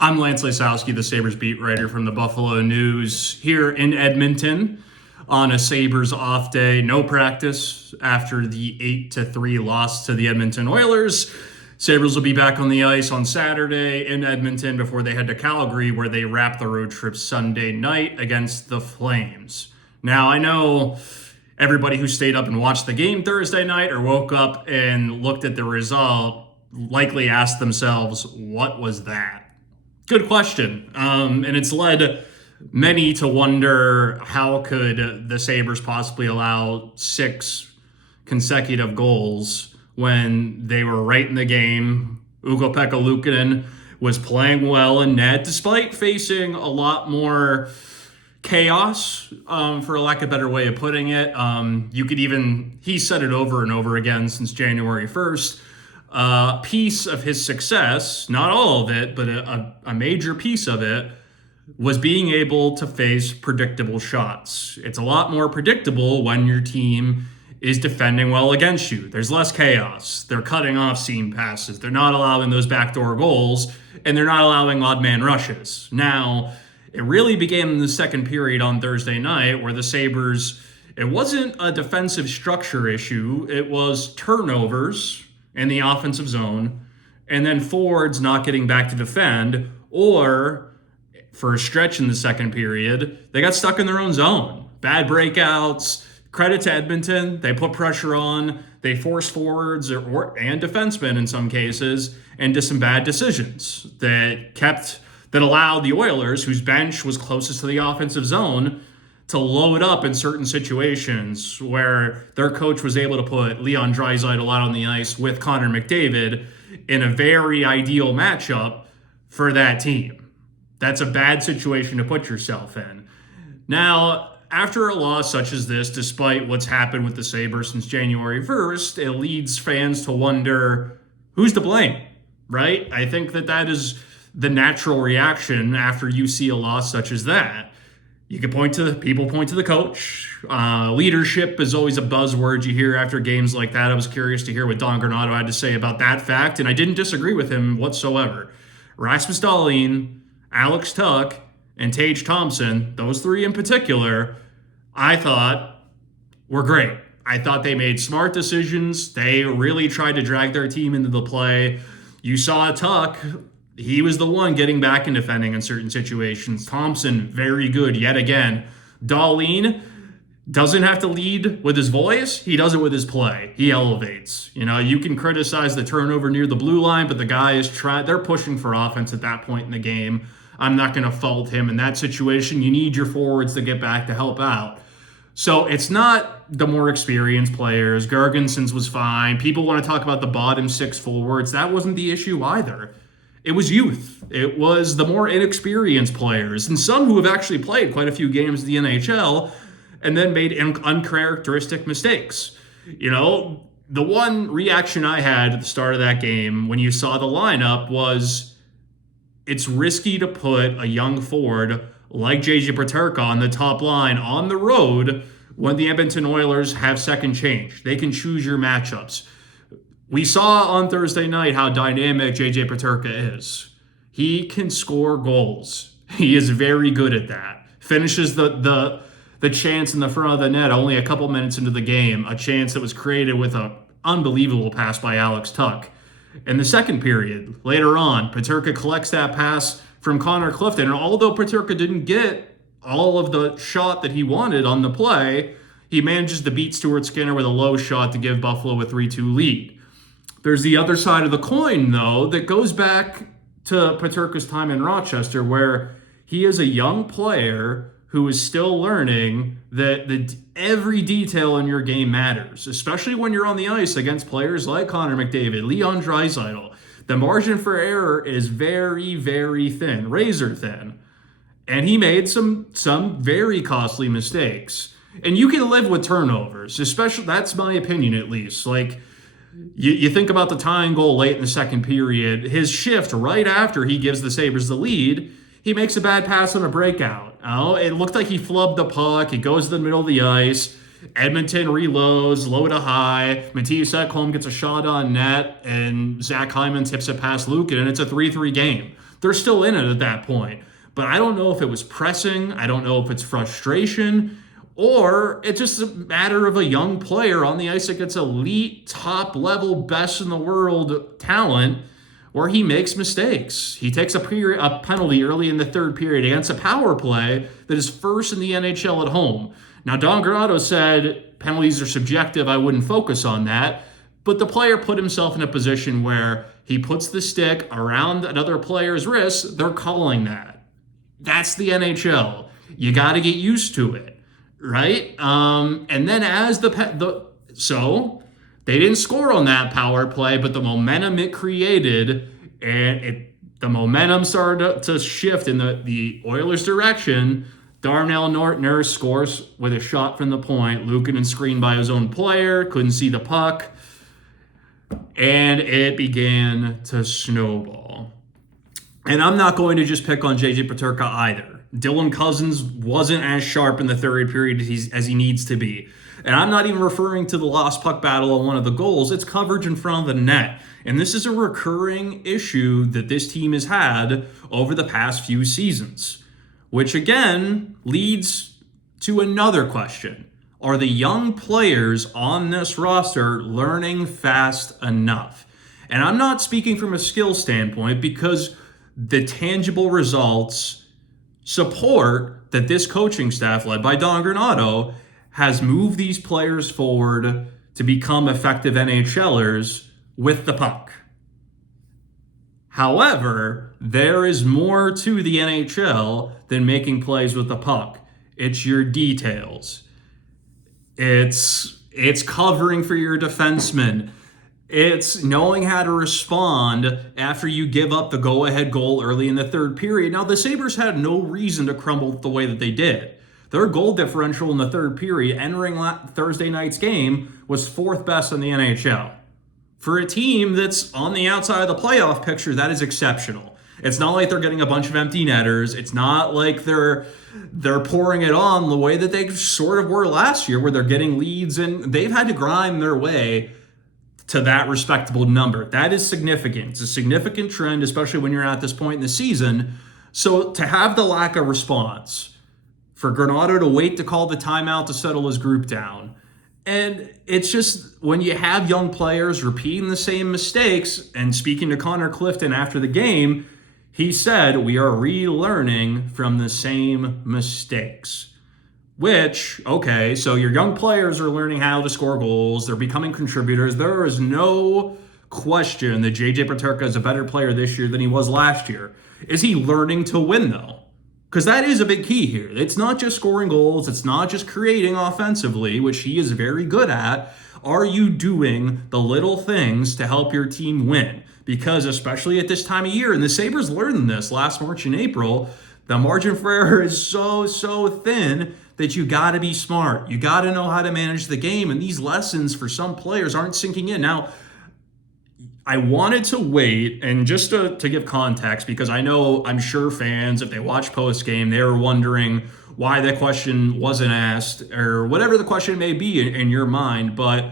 I'm Lance Lysowski, the Sabres beat writer from the Buffalo News here in Edmonton on a Sabres off day. No practice after the 8-3 loss to the Edmonton Oilers. Sabres will be back on the ice on Saturday in Edmonton before they head to Calgary, where they wrap the road trip Sunday night against the Flames. Now, I know everybody who stayed up and watched the game Thursday night or woke up and looked at the result likely asked themselves, what was that? Good question. And it's led many to wonder, how could the Sabres possibly allow 6 consecutive goals when they were right in the game? Ukko-Pekka Luukkonen was playing well in net despite facing a lot more chaos, for a lack of a better way of putting it. He said it over and over again since January 1st. Piece of his success, not all of it, but a major piece of it, was being able to face predictable shots. It's a lot more predictable when your team is defending well against you. There's less chaos. They're cutting off seam passes. They're not allowing those backdoor goals, and they're not allowing odd man rushes. Now, it really began in the second period on Thursday night where the Sabres, it wasn't a defensive structure issue. It was turnovers in the offensive zone, and then forwards not getting back to defend, or for a stretch in the second period, they got stuck in their own zone. Bad breakouts. Credit to Edmonton. They put pressure on. They forced forwards and defensemen in some cases into some bad decisions that allowed the Oilers, whose bench was closest to the offensive zone, to load up in certain situations where their coach was able to put Leon Draisaitl out on the ice with Connor McDavid in a very ideal matchup for that team. That's a bad situation to put yourself in. Now, after a loss such as this, despite what's happened with the Sabres since January 1st, it leads fans to wonder, who's to blame, right? I think that is the natural reaction after you see a loss such as that. You can point to the coach. Leadership is always a buzzword you hear after games like that. I was curious to hear what Don Granato had to say about that fact, and I didn't disagree with him whatsoever. Rasmus Dahlin, Alex Tuch, and Tage Thompson, those 3 in particular, I thought were great. I thought they made smart decisions. They really tried to drag their team into the play. You saw Tuch. He was the one getting back and defending in certain situations. Thompson, very good yet again. Dahlin doesn't have to lead with his voice. He does it with his play. He elevates. You can criticize the turnover near the blue line, but the guy is they're pushing for offense at that point in the game. I'm not going to fault him in that situation. You need your forwards to get back to help out. So it's not the more experienced players. Gergensons was fine. People want to talk about the bottom 6 forwards. That wasn't the issue either. It was youth. It was the more inexperienced players, and some who have actually played quite a few games in the NHL and then made uncharacteristic mistakes. The one reaction I had at the start of that game when you saw the lineup was, it's risky to put a young forward like JJ Peterka on the top line on the road when the Edmonton Oilers have second change. They can choose your matchups. We saw on Thursday night how dynamic JJ Peterka is. He can score goals. He is very good at that. Finishes the chance in the front of the net only a couple minutes into the game, a chance that was created with an unbelievable pass by Alex Tuch. In the second period, later on, Peterka collects that pass from Connor Clifton, and although Peterka didn't get all of the shot that he wanted on the play, he manages to beat Stuart Skinner with a low shot to give Buffalo a 3-2 lead. There's the other side of the coin, though, that goes back to Peterka's time in Rochester, where he is a young player who is still learning that every detail in your game matters, especially when you're on the ice against players like Connor McDavid, Leon Draisaitl. The margin for error is very, very thin, razor thin. And he made some very costly mistakes. And you can live with turnovers, especially, that's my opinion at least. Like, you think about the tying goal late in the second period, his shift right after he gives the Sabres the lead, he makes a bad pass on a breakout. It looked like he flubbed the puck. It goes to the middle of the ice. Edmonton reloads, low to high. Matthias Ekholm gets a shot on net, and Zach Hyman tips it past Luukkonen, and it's a 3-3 game. They're still in it at that point. But I don't know if it was pressing. I don't know if it's frustration. Or it's just a matter of a young player on the ice that gets elite, top level, best in the world talent where he makes mistakes. He takes a penalty early in the third period against a power play that is first in the NHL at home. Now, Don Granato said penalties are subjective. I wouldn't focus on that. But the player put himself in a position where he puts the stick around another player's wrist. They're calling that. That's the NHL. You got to get used to it. Right? And then as so they didn't score on that power play, but the momentum it created, and the momentum started to shift in the Oilers' direction. Darnell Nurse scores with a shot from the point. Luukkonen screened by his own player, couldn't see the puck, and it began to snowball. And I'm not going to just pick on JJ Peterka either. Dylan Cousins wasn't as sharp in the third period as he needs to be. And I'm not even referring to the lost puck battle on one of the goals. It's coverage in front of the net. And this is a recurring issue that this team has had over the past few seasons, which again leads to another question. Are the young players on this roster learning fast enough? And I'm not speaking from a skill standpoint, because the tangible results support that this coaching staff, led by Don Granato, has moved these players forward to become effective NHLers with the puck. However, there is more to the NHL than making plays with the puck. It's your details. It's covering for your defensemen. It's knowing how to respond after you give up the go-ahead goal early in the third period. Now, the Sabres had no reason to crumble the way that they did. Their goal differential in the third period entering Thursday night's game was fourth best in the NHL. For a team that's on the outside of the playoff picture, that is exceptional. It's not like they're getting a bunch of empty netters. It's not like they're pouring it on the way that they sort of were last year, where they're getting leads and they've had to grind their way to that respectable number. That is significant. It's a significant trend, especially when you're at this point in the season. So to have the lack of response, for Granato to wait to call the timeout to settle his group down, and it's just when you have young players repeating the same mistakes, and speaking to Connor Clifton after the game, he said, we are relearning from the same mistakes. Which, okay, so your young players are learning how to score goals. They're becoming contributors. There is no question that JJ Peterka is a better player this year than he was last year. Is he learning to win, though? Because that is a big key here. It's not just scoring goals. It's not just creating offensively, which he is very good at. Are you doing the little things to help your team win? Because especially at this time of year, and the Sabres learned this last March and April, the margin for error is so thin that you got to be smart. You got to know how to manage the game. And these lessons for some players aren't sinking in. Now, I wanted to wait, and just to give context, because I'm sure fans, if they watch post-game, they were wondering why that question wasn't asked, or whatever the question may be in your mind. But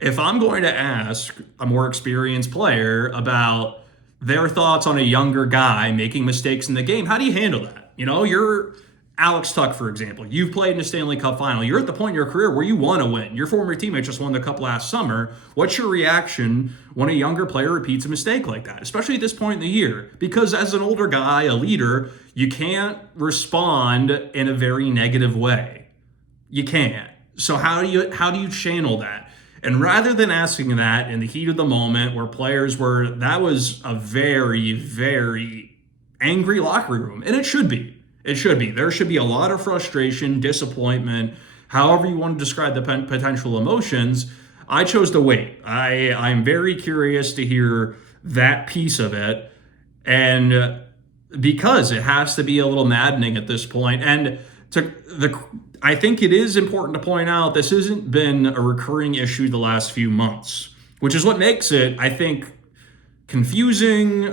if I'm going to ask a more experienced player about their thoughts on a younger guy making mistakes in the game, how do you handle that? You're Alex Tuck, for example. You've played in a Stanley Cup final. You're at the point in your career where you want to win. Your former teammate just won the Cup last summer. What's your reaction when a younger player repeats a mistake like that, especially at this point in the year? Because as an older guy, a leader, you can't respond in a very negative way. You can't. So how do you channel that? And rather than asking that in the heat of the moment where players were, that was a very, very angry locker room. And it should be. It should be. There should be a lot of frustration, disappointment, however you want to describe the potential emotions. I chose to wait. I'm very curious to hear that piece of it. And because it has to be a little maddening at this point. And I think it is important to point out this hasn't been a recurring issue the last few months, which is what makes it, I think, confusing.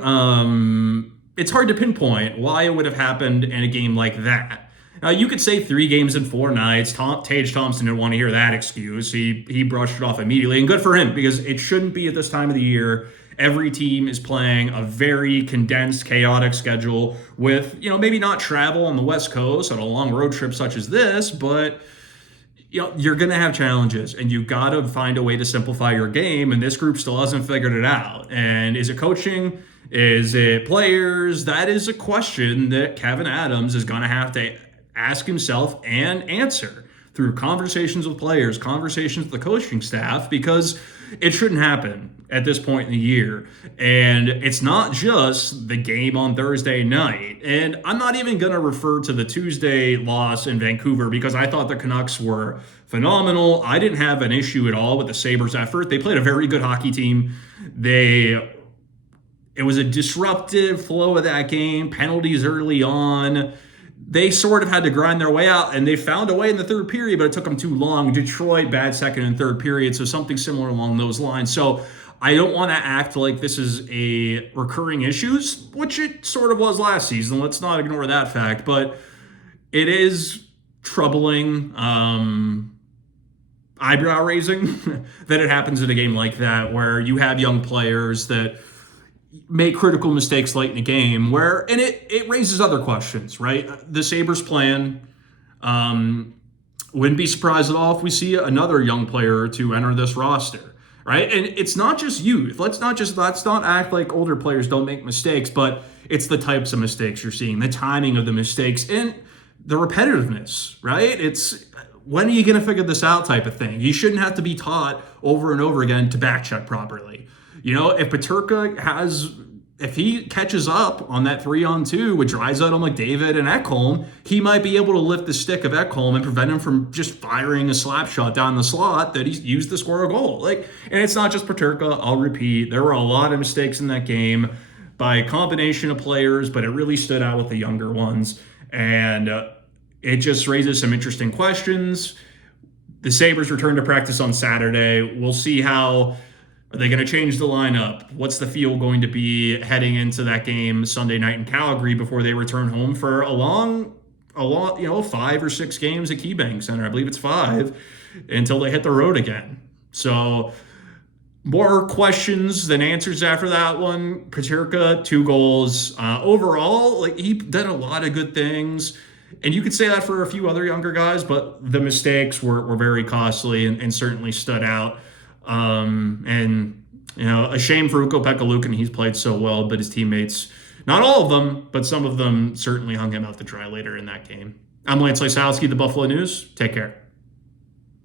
It's hard to pinpoint why it would have happened in a game like that. Now, you could say 3 games in 4 nights. Tage Thompson didn't want to hear that excuse. He brushed it off immediately, and good for him, because it shouldn't be at this time of the year, every team is playing a very condensed, chaotic schedule with, maybe not travel on the West Coast on a long road trip such as this, but you're going to have challenges, and you've got to find a way to simplify your game, and this group still hasn't figured it out. And is it coaching? Is it players? That is a question that Kevin Adams is going to have to ask himself and answer through conversations with players, conversations with the coaching staff, because it shouldn't happen at this point in the year. And it's not just the game on Thursday night. And I'm not even going to refer to the Tuesday loss in Vancouver, because I thought the Canucks were phenomenal. I didn't have an issue at all with the Sabres' effort. They played a very good hockey team. It was a disruptive flow of that game, penalties early on. They sort of had to grind their way out, and they found a way in the third period, but it took them too long. Detroit, bad second and third period, so something similar along those lines. So I don't want to act like this is a recurring issues, which it sort of was last season. Let's not ignore that fact, but it is troubling, eyebrow-raising that it happens in a game like that, where you have young players that make critical mistakes late in the game, and it raises other questions, right? The Sabres plan, wouldn't be surprised at all if we see another young player to enter this roster, right? And it's not just youth. Let's not act like older players don't make mistakes, but it's the types of mistakes you're seeing, the timing of the mistakes, and the repetitiveness, right? It's when are you going to figure this out type of thing. You shouldn't have to be taught over and over again to back check properly. If Peterka if he catches up on that 3-on-2 with Draisaitl, McDavid, and Ekholm, he might be able to lift the stick of Ekholm and prevent him from just firing a slap shot down the slot that he's used to score a goal. And it's not just Peterka. I'll repeat, there were a lot of mistakes in that game by a combination of players, but it really stood out with the younger ones. And it just raises some interesting questions. The Sabres return to practice on Saturday. We'll see how. Are they going to change the lineup? What's the feel going to be heading into that game Sunday night in Calgary before they return home for a long, 5 or 6 games at KeyBank Center? I believe it's 5 until they hit the road again. So more questions than answers after that one. Peterka, 2 goals. Overall, he did a lot of good things. And you could say that for a few other younger guys, but the mistakes were very costly and certainly stood out. A shame for Ukko-Pekka Luukkonen. He's played so well, but his teammates, not all of them, but some of them certainly hung him out to dry later in that game. I'm Lance Lysowski, the Buffalo News. Take care.